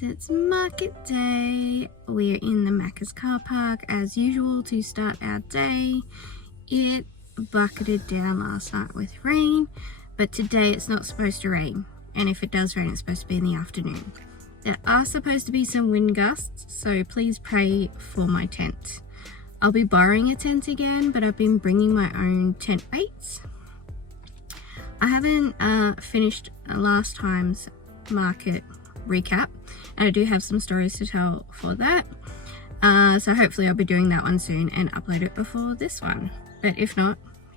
friends, it's market day. We're in the Macca's car park as usual to start our day. It bucketed down last night with rain, but today it's not supposed to rain, and if it does rain it's supposed to be in the afternoon. There are supposed to be some wind gusts, so please pray for my tent. I'll be borrowing a tent again, but I've been bringing my own tent baits. I haven't finished last time's market recap, and I do have some stories to tell for that, so hopefully I'll be doing that one soon and upload it before this one, but if not,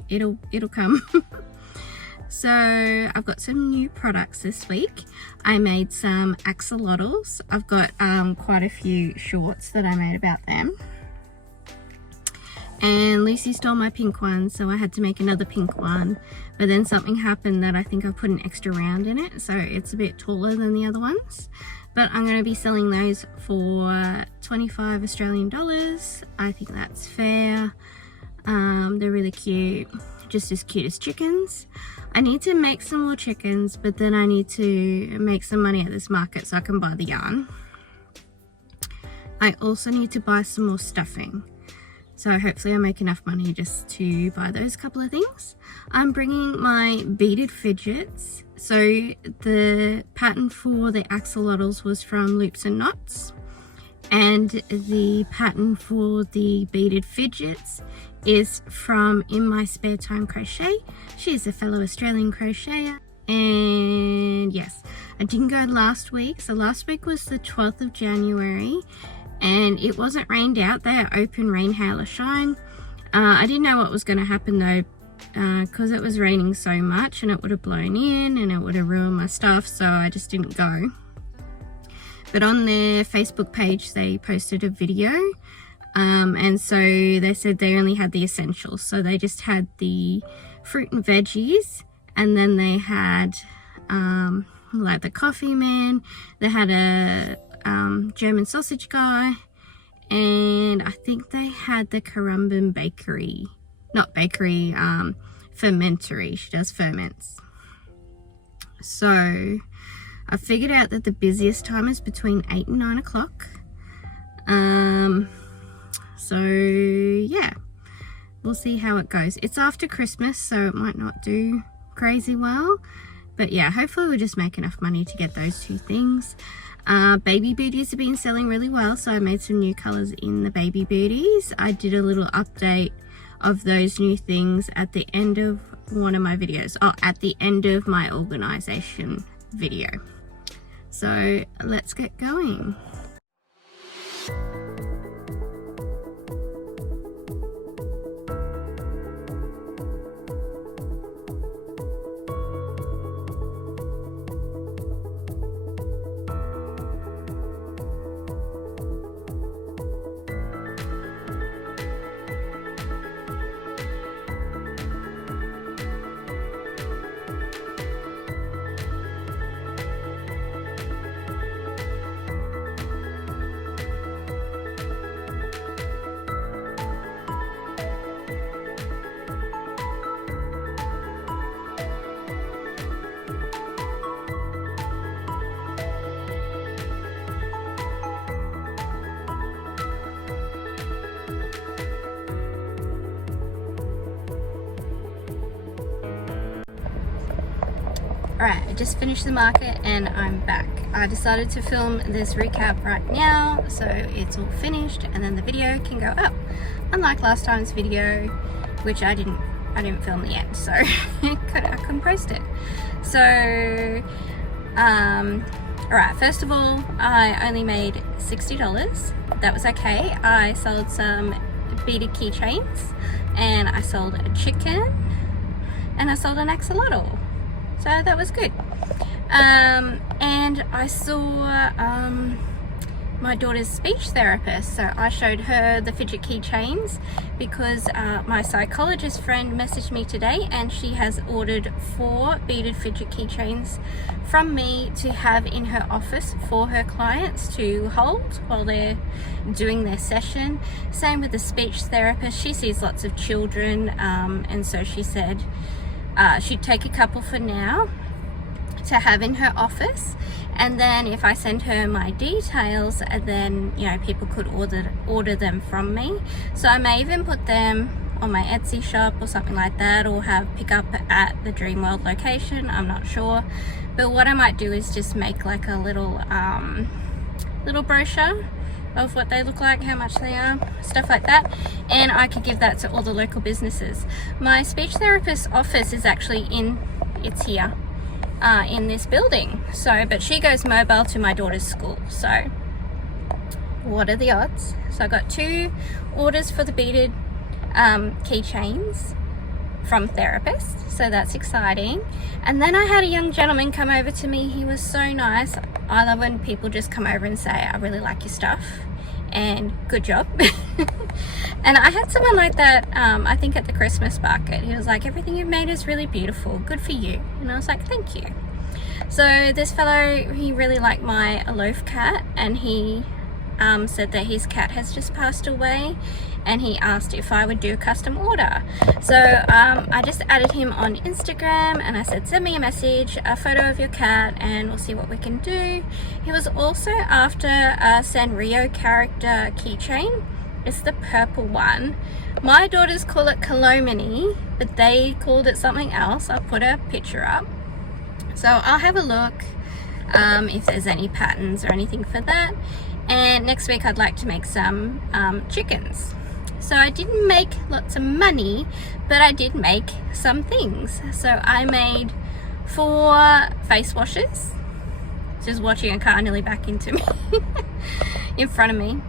it'll come. So I've got some new products this week. I made some axolotls. I've got quite a few shorts that I made about them, and Lucy stole my pink one, so I had to make another pink one, but then something happened that I think I put an extra round in it, so it's a bit taller than the other ones. But I'm going to be selling those for 25 Australian dollars. I think that's fair. They're really cute, just as cute as chickens. I need to make some more chickens, but then I need to make some money at this market so I can buy the yarn. I also need to buy some more stuffing, so hopefully I'll make enough money just to buy those couple of things. I'm bringing my beaded fidgets. So the pattern for the axolotls was from Loops and Knots, and the pattern for the beaded fidgets is from In My Spare Time Crochet. She is a fellow Australian crocheter. And yes, I didn't go last week. So last week was the 12th of January and it wasn't rained out. They are open, rain, hail or shine. I didn't know what was going to happen though, because it was raining so much and it would have blown in and it would have ruined my stuff, so I just didn't go. But on their Facebook page they posted a video, and so they said they only had the essentials. So they just had the fruit and veggies, and then they had like the coffee man, they had a German sausage guy, and I think they had the Currumbin bakery, not bakery, fermentery. She does ferments. So I figured out that the busiest time is between 8 and 9 o'clock. So yeah, we'll see how it goes. It's after Christmas, so it might not do crazy well, but yeah, hopefully we'll just make enough money to get those two things. Baby booties have been selling really well, so I made some new colors in the baby booties. I did a little update of those new things at the end of one of my videos, or at the end of my organization video. So let's get going. Alright, I just finished the market and I'm back. I decided to film this recap right now so it's all finished and then the video can go up. Unlike last time's video, which I didn't film the end, so I couldn't post it. So alright, first of all, I only made $60. That was okay. I sold some beaded keychains, and I sold a chicken, and I sold an axolotl. So that was good. And I saw my daughter's speech therapist, so I showed her the fidget keychains because my psychologist friend messaged me today and she has ordered 4 beaded fidget keychains from me to have in her office for her clients to hold while they're doing their session. Same with the speech therapist. She sees lots of children, and so she said she'd take a couple for now to have in her office, and then if I send her my details, and then you know people could order them from me. So I may even put them on my Etsy shop or something like that, or have pick up at the Dreamworld location. I'm not sure, but what I might do is just make like a little brochure of what they look like, how much they are, stuff like that, and I could give that to all the local businesses. My speech therapist's office is actually it's here in this building, so but she goes mobile to my daughter's school. So what are the odds? So I got 2 orders for the beaded keychains from therapist, so that's exciting. And then I had a young gentleman come over to me. He was so nice. I love when people just come over and say, I really like your stuff and good job. And I had someone like that, I think at the Christmas market. He was like, everything you've made is really beautiful, good for you. And I was like, thank you. So this fellow, he really liked my loaf cat, and he said that his cat has just passed away, and he asked if I would do a custom order. So I just added him on Instagram, and I said, send me a message, a photo of your cat, and we'll see what we can do. He was also after a Sanrio character keychain. It's the purple one. My daughters call it Calomini, but they called it something else. I'll put a picture up. So I'll have a look if there's any patterns or anything for that. And next week I'd like to make some chickens. So I didn't make lots of money, but I did make some things. So I made 4 face washes. Just watching a car nearly back into me in front of me.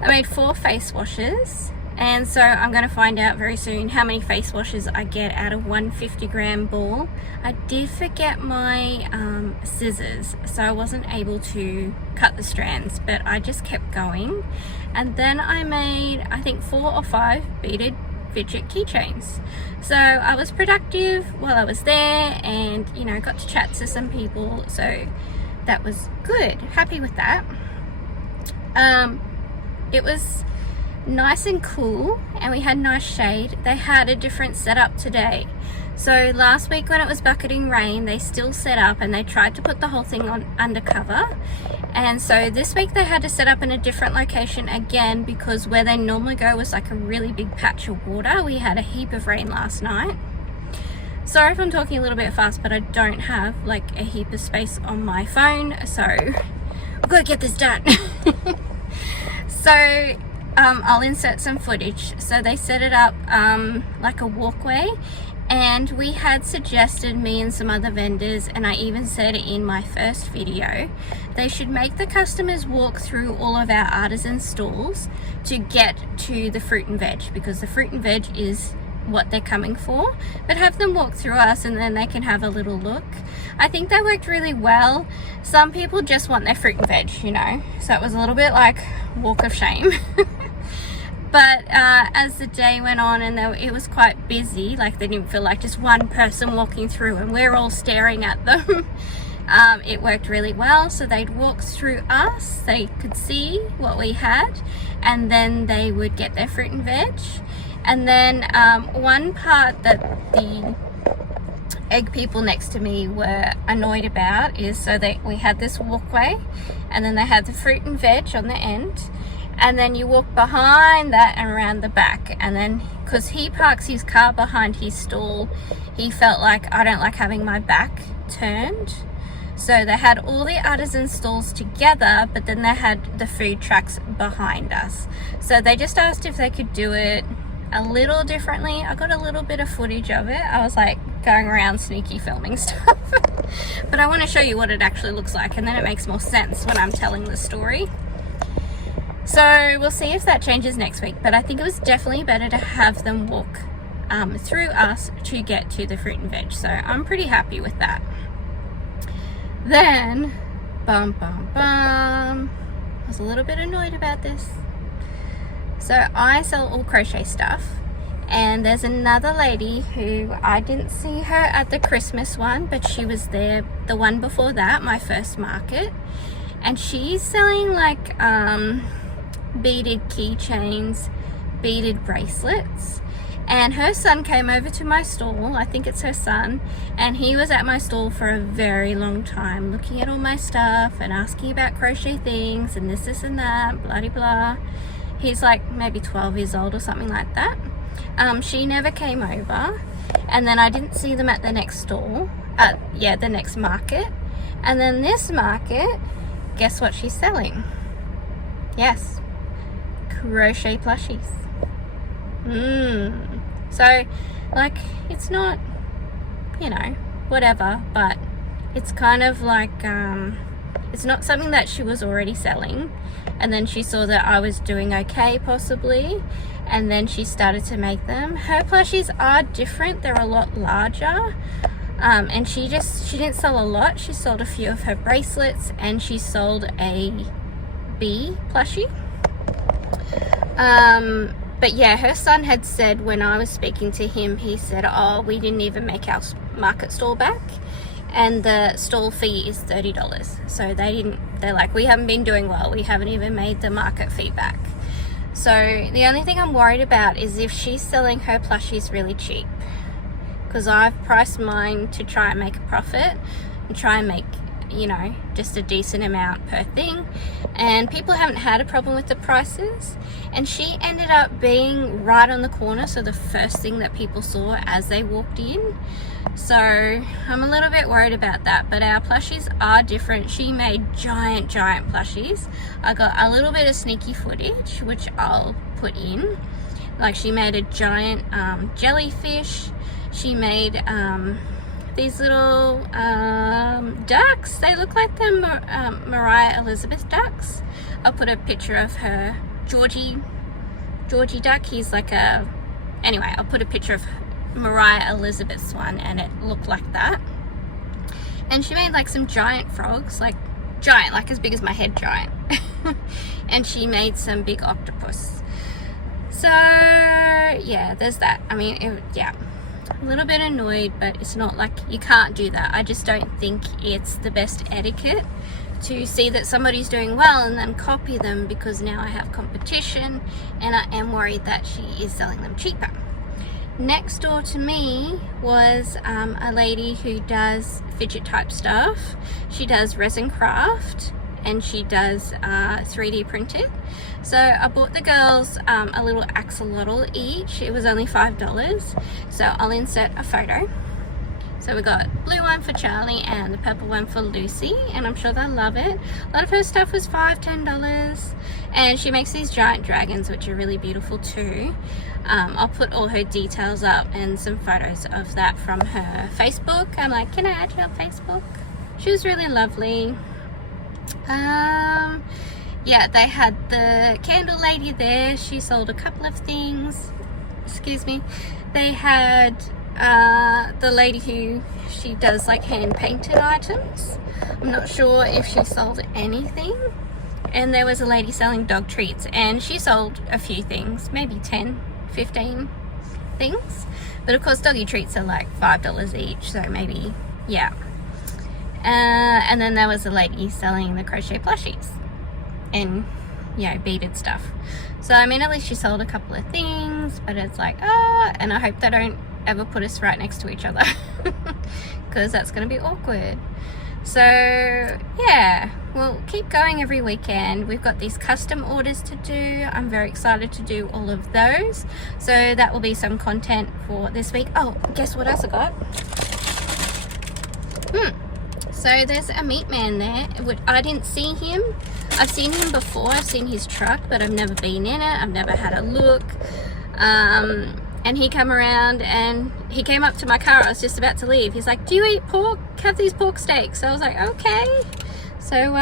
I made 4 face washes, and so I'm going to find out very soon how many face washes I get out of 150 gram ball. I did forget my scissors, so I wasn't able to cut the strands, but I just kept going. And then I made, I think, 4 or 5 beaded fidget keychains. So I was productive while I was there, and you know, got to chat to some people, so that was good. Happy with that. It was nice and cool, and we had nice shade. They had a different setup today. So last week when it was bucketing rain, they still set up and they tried to put the whole thing on undercover. And so this week they had to set up in a different location again, because where they normally go was like a really big patch of water. We had a heap of rain last night. Sorry if I'm talking a little bit fast, but I don't have like a heap of space on my phone, so I've got to get this done. So I'll insert some footage. So they set it up like a walkway, and we had suggested, me and some other vendors, and I even said it in my first video, they should make the customers walk through all of our artisan stalls to get to the fruit and veg, because the fruit and veg is what they're coming for, but have them walk through us and then they can have a little look. I think that worked really well. Some people just want their fruit and veg, you know, so it was a little bit like walk of shame. But as the day went on and it was quite busy, like they didn't feel like just one person walking through and we're all staring at them. It worked really well. So they'd walk through us, they could see what we had, and then they would get their fruit and veg. And then one part that the egg people next to me were annoyed about is, so we had this walkway, and then they had the fruit and veg on the end, and then you walk behind that and around the back. And then because he parks his car behind his stall, he felt like, I don't like having my back turned. So they had all the artisan stalls together, but then they had the food trucks behind us. So they just asked if they could do it a little differently. I got a little bit of footage of it. I was like going around sneaky filming stuff. But I want to show you what it actually looks like, and then it makes more sense when I'm telling the story. So we'll see if that changes next week, but I think it was definitely better to have them walk through us to get to the fruit and veg. So I'm pretty happy with that. Then, I was a little bit annoyed about this. So I sell all crochet stuff, and there's another lady who I didn't see her at the Christmas one, but she was there the one before that, my first market, and she's selling like beaded keychains, beaded bracelets, And her son came over to my stall, I think it's her son, and he was at my stall for a very long time looking at all my stuff and asking about crochet things and this and that, blah de blah. He's like maybe 12 years old or something like that. She never came over, and then I didn't see them at the next stall, the next market. And then this market, guess what she's selling? Yes, crochet plushies. So like, it's not, you know, whatever, but it's kind of like it's not something that she was already selling, and then she saw that I was doing okay possibly, and then she started to make them. Her plushies are different, they're a lot larger, and she didn't sell a lot. She sold a few of her bracelets, and she sold a bee plushie. But yeah, her son had said when I was speaking to him, he said, oh, we didn't even make our market stall back, and the stall fee is $30. So they're like, we haven't been doing well, we haven't even made the market fee back. So the only thing I'm worried about is if she's selling her plushies really cheap, because I've priced mine to try and make a profit and try and make, you know, just a decent amount per thing, and people haven't had a problem with the prices. And she ended up being right on the corner, so the first thing that people saw as they walked in. So I'm a little bit worried about that, but our plushies are different. She made giant plushies. I got a little bit of sneaky footage which I'll put in. Like, she made a giant jellyfish. She made these little ducks. They look like the Mariah Elizabeth ducks. I'll put a picture of her Georgie duck. He's like a, anyway, I'll put a picture of Mariah Elizabeth's one, and it looked like that. And she made like some giant frogs, like giant, like as big as my head giant. And she made some big octopus. So yeah, there's that. I mean, yeah, a little bit annoyed, but it's not like you can't do that. I just don't think it's the best etiquette to see that somebody's doing well and then copy them, because now I have competition and I am worried that she is selling them cheaper. Next door to me was a lady who does fidget type stuff. She does resin craft and she does 3D printed. So I bought the girls a little axolotl each. It was only $5, so I'll insert a photo. So we got blue one for Charlie and the purple one for Lucy, and I'm sure they'll love it. A lot of her stuff was $5, $10, and she makes these giant dragons which are really beautiful too. I'll put all her details up and some photos of that from her Facebook. I'm like, can I add you on Facebook? She was really lovely. Yeah, they had the candle lady there. She sold a couple of things. Excuse me. They had the lady who, she does like hand painted items. I'm not sure if she sold anything. And there was a lady selling dog treats, and she sold a few things, maybe 10, 15 things. But of course doggy treats are like $5 each, so maybe, yeah. And then there was a lady selling the crochet plushies and, you know, beaded stuff. So I mean, at least she sold a couple of things, but it's like, and I hope they don't ever put us right next to each other, because that's going to be awkward. So yeah, we'll keep going every weekend. We've got these custom orders to do. I'm very excited to do all of those, so that will be some content for this week. Oh, guess what else I got? So there's a meat man there. I didn't see him. I've seen him before. I've seen his truck, but I've never been in it. I've never had a look. And he came around and he came up to my car. I was just about to leave. He's like, do you eat pork? Have these pork steaks. So I was like, okay. So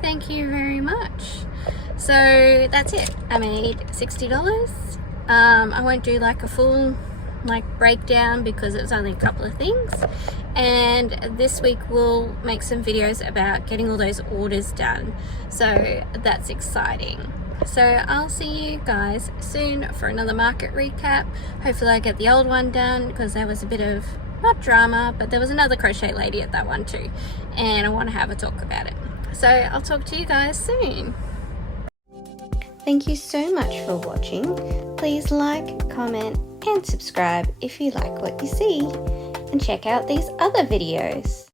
thank you very much. So that's it. I made $60. I won't do like a full breakdown because it was only a couple of things. And this week we'll make some videos about getting all those orders done. So that's exciting. So I'll see you guys soon for another market recap. Hopefully I get the old one done, because there was a bit of, not drama, but there was another crochet lady at that one too, and I want to have a talk about it. So I'll talk to you guys soon. Thank you so much for watching. Please like, comment and subscribe if you like what you see, and check out these other videos.